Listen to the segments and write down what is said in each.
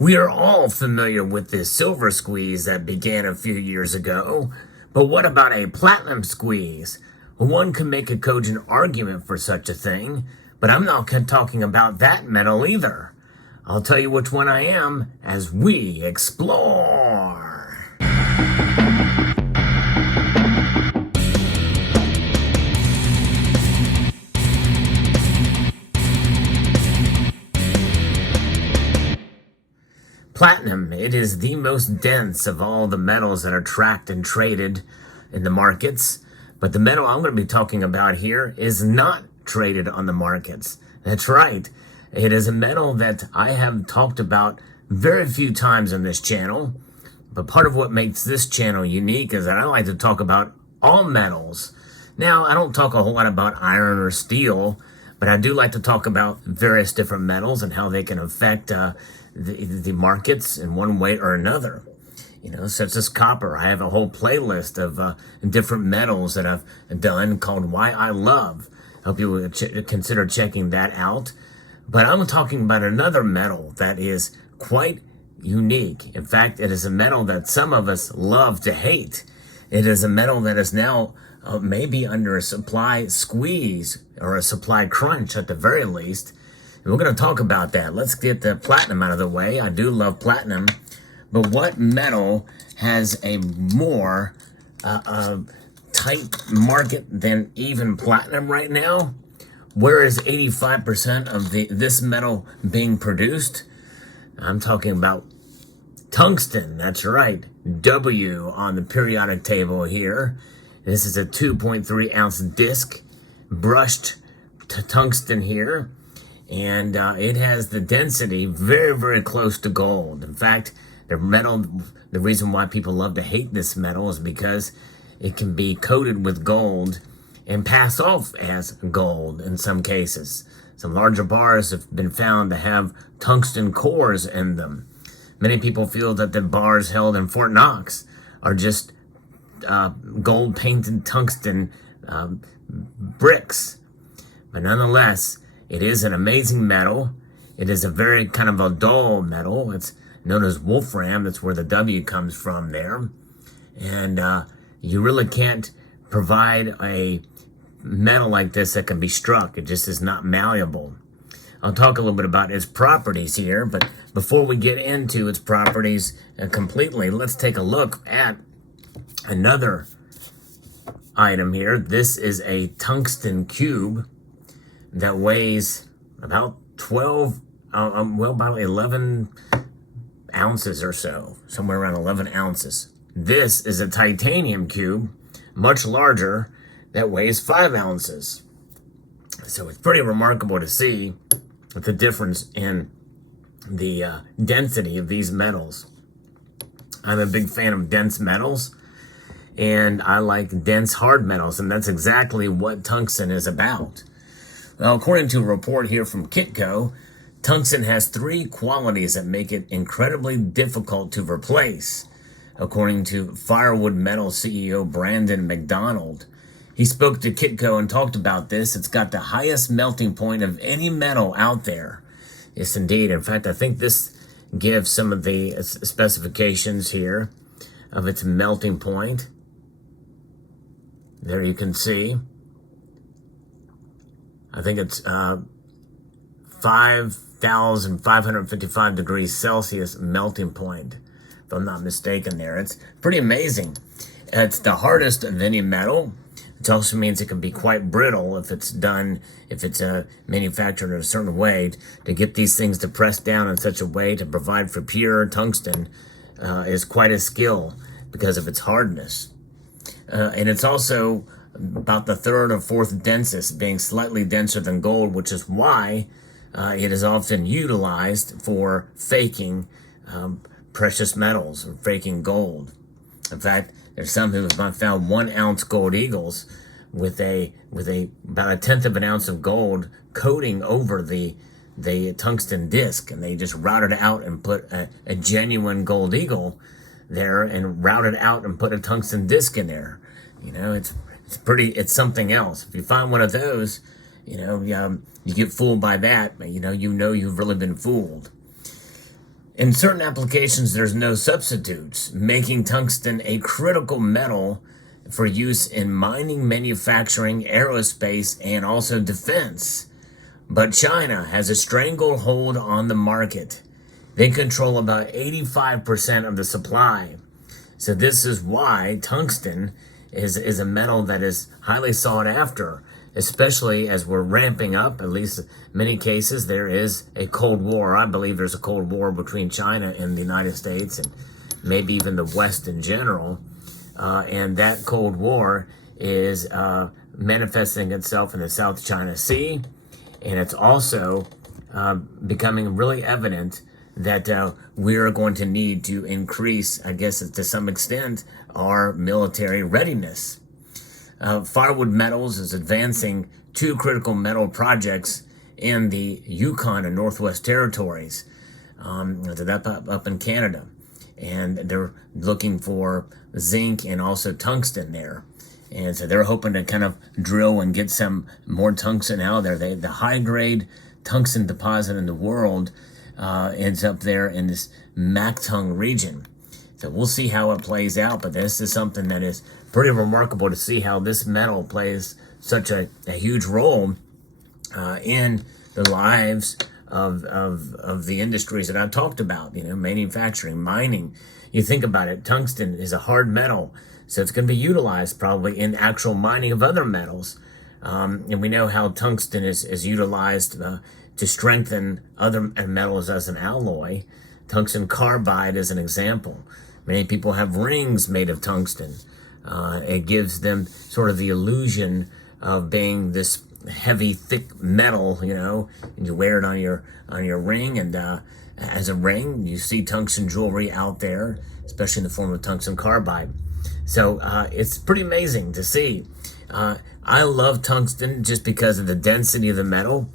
We are all familiar with the silver squeeze that began a few years ago, but what about a platinum squeeze? One can make a cogent argument for such a thing, but I'm not talking about that metal either. I'll tell you which one I am as we explore. Platinum, it is the most dense of all the metals that are tracked and traded in the markets. But the metal I'm going to be talking about here is not traded on the markets. That's right. It is a metal that I have talked about very few times on this channel. But part of what makes this channel unique is that I like to talk about all metals. Now, I don't talk a whole lot about iron or steel, but I do like to talk about various different metals and how they can affect the markets in one way or another. You know, such as copper. I have a whole playlist of different metals that I've done called Why I Love. I hope you would consider checking that out. But I'm talking about another metal that is quite unique. In fact, it is a metal that some of us love to hate. It is a metal that is now maybe under a supply squeeze or a supply crunch at the very least. And we're going to talk about that. Let's get the platinum out of the way. I do love platinum. But what metal has a more tight market than even platinum right now? Where is 85% of this metal being produced? I'm talking about tungsten. That's right. W on the periodic table here. This is a 2.3 ounce disc, brushed tungsten here. And it has the density very, very close to gold. In fact, the reason why people love to hate this metal is because it can be coated with gold and pass off as gold in some cases. Some larger bars have been found to have tungsten cores in them. Many people feel that the bars held in Fort Knox are just gold-painted tungsten bricks. But nonetheless, it is an amazing metal. It is a very kind of a dull metal. It's known as wolfram. That's where the W comes from there. And you really can't provide a metal like this that can be struck. It just is not malleable. I'll talk a little bit about its properties here, but before we get into its properties completely, let's take a look at another item here. This is a tungsten cube that weighs about 12, about 11 ounces or so, somewhere around 11 ounces. This is a titanium cube, much larger, that weighs 5 ounces. So it's pretty remarkable to see the difference in the density of these metals. I'm a big fan of dense metals, and I like dense hard metals, and that's exactly what tungsten is about. Well, according to a report here from Kitco, tungsten has 3 qualities that make it incredibly difficult to replace. According to Firewood Metal CEO Brandon McDonald, he spoke to Kitco and talked about this. It's got the highest melting point of any metal out there. Yes, indeed. In fact, I think this gives some of the specifications here of its melting point. There you can see. I think it's 5,555 degrees Celsius melting point, if I'm not mistaken there. It's pretty amazing. It's the hardest of any metal. It also means it can be quite brittle if it's manufactured in a certain way. To get these things to press down in such a way to provide for pure tungsten is quite a skill because of its hardness. And it's also about the 3rd or 4th densest, being slightly denser than gold, which is why it is often utilized for faking precious metals or faking gold. In fact, there's some who have found 1 ounce gold eagles with about 1/10 of an ounce of gold coating over the tungsten disc, and they just routed it out and put a genuine gold eagle there, and routed it out and put a tungsten disc in there. You know, it's something else. If you find one of those, you know, you get fooled by that, but you know you've really been fooled. In certain applications, there's no substitutes, making tungsten a critical metal for use in mining, manufacturing, aerospace, and also defense. But China has a stranglehold on the market. They control about 85% of the supply. So this is why tungsten is a metal that is highly sought after, especially as we're ramping up. At least in many cases, there is a Cold War. I believe there's a Cold War between China and the United States, and maybe even the West in general. And that Cold War is manifesting itself in the South China Sea. And it's also becoming really evident that we're going to need to increase, I guess to some extent, our military readiness. Firewood Metals is advancing 2 critical metal projects in the Yukon and Northwest Territories, up in Canada. And they're looking for zinc and also tungsten there. And so they're hoping to kind of drill and get some more tungsten out there. The high-grade tungsten deposit in the world ends up there in this Mactung region. So we'll see how it plays out, but this is something that is pretty remarkable to see how this metal plays such a huge role in the lives of the industries that I talked about, manufacturing, mining. You think about it, tungsten is a hard metal, so it's going to be utilized probably in actual mining of other metals. And we know how tungsten is utilized to strengthen other metals as an alloy. Tungsten carbide is an example. Many people have rings made of tungsten. It gives them sort of the illusion of being this heavy, thick metal, and you wear it on your ring, and as a ring, you see tungsten jewelry out there, especially in the form of tungsten carbide. So it's pretty amazing to see. I love tungsten just because of the density of the metal.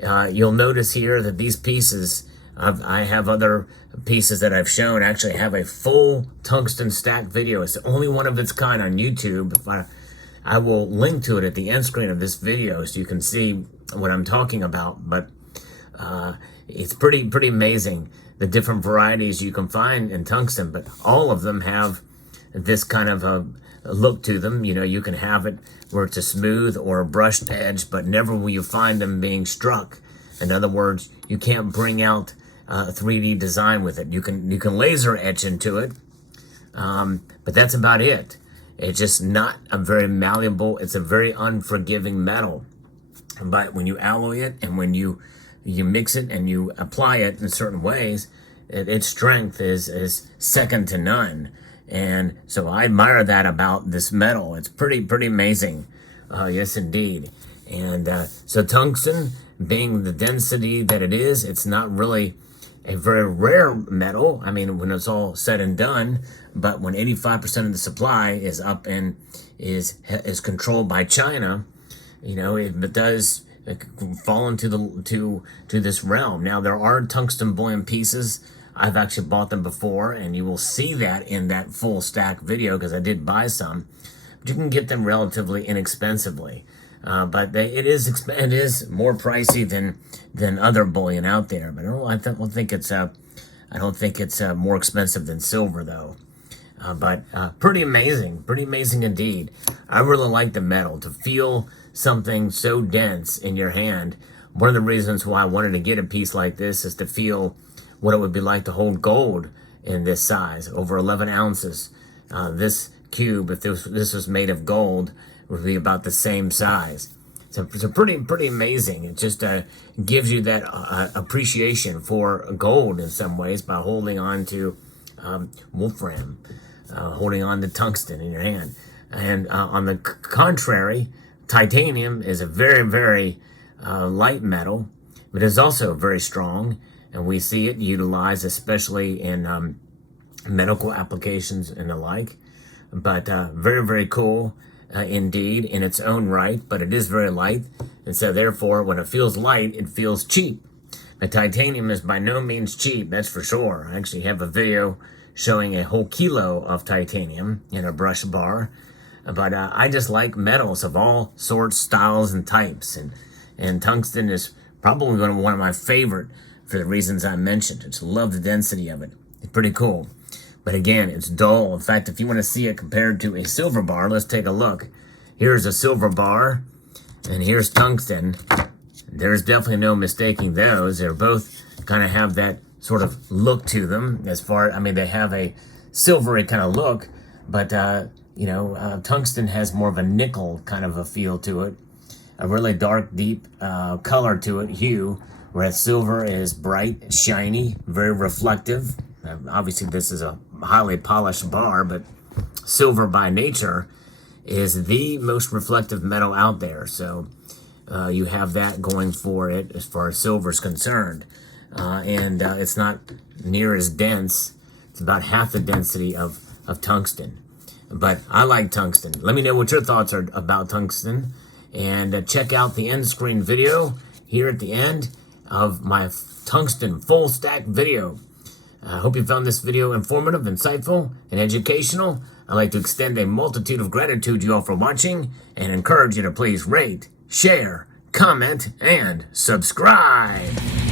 You'll notice here that these pieces, I have other pieces that I've shown, actually have a full tungsten stack video. It's the only one of its kind on YouTube. I will link to it at the end screen of this video so you can see what I'm talking about. But it's pretty amazing, the different varieties you can find in tungsten, but all of them have this kind of a look to them. You can have it where it's a smooth or a brushed edge, but never will you find them being struck. In other words, you can't bring out a 3D design with it. You can laser etch into it, but that's about it. It's just not a very malleable, it's a very unforgiving metal. But when you alloy it and when you mix it and you apply it in certain ways, its strength is second to none. And so I admire that about this metal. It's pretty amazing. Yes, indeed. And so tungsten, being the density that it is, it's not really a very rare metal. I mean, when it's all said and done, but when 85% of the supply is up and is controlled by China, it does fall into this realm. Now, there are tungsten bullion pieces. I've actually bought them before, and you will see that in that full stack video because I did buy some. But you can get them relatively inexpensively. But it is more pricey than other bullion out there. But I don't think it's more expensive than silver though. But pretty amazing indeed. I really like the metal. To feel something so dense in your hand. One of the reasons why I wanted to get a piece like this is to feel what it would be like to hold gold in this size, over 11 ounces. This cube, if this was made of gold, would be about the same size. So it's pretty amazing. It just gives you that appreciation for gold in some ways by holding on to wolfram, holding on to tungsten in your hand. And on the contrary, titanium is a very light metal, but it's also very strong. And we see it utilized especially in medical applications and the like. But very cool indeed in its own right, but it is very light. And so therefore, when it feels light, it feels cheap. But titanium is by no means cheap, that's for sure. I actually have a video showing a whole kilo of titanium in a brush bar. But I just like metals of all sorts, styles, and types. And tungsten is probably one of my favorite for the reasons I mentioned. I just love the density of it. It's pretty cool. But again, it's dull. In fact, if you want to see it compared to a silver bar, let's take a look. Here's a silver bar, and here's tungsten. There's definitely no mistaking those. They're both kind of have that sort of look to them they have a silvery kind of look, but, tungsten has more of a nickel kind of a feel to it, a really dark, deep color to it, hue, whereas silver is bright, shiny, very reflective. Obviously, this is a highly polished bar, but silver by nature is the most reflective metal out there. So you have that going for it as far as silver is concerned. And it's not near as dense. It's about half the density of tungsten. But I like tungsten. Let me know what your thoughts are about tungsten. And check out the end screen video here at the end of my tungsten full stack video. I hope you found this video informative, insightful, and educational. I'd like to extend a multitude of gratitude to you all for watching and encourage you to please rate, share, comment, and subscribe.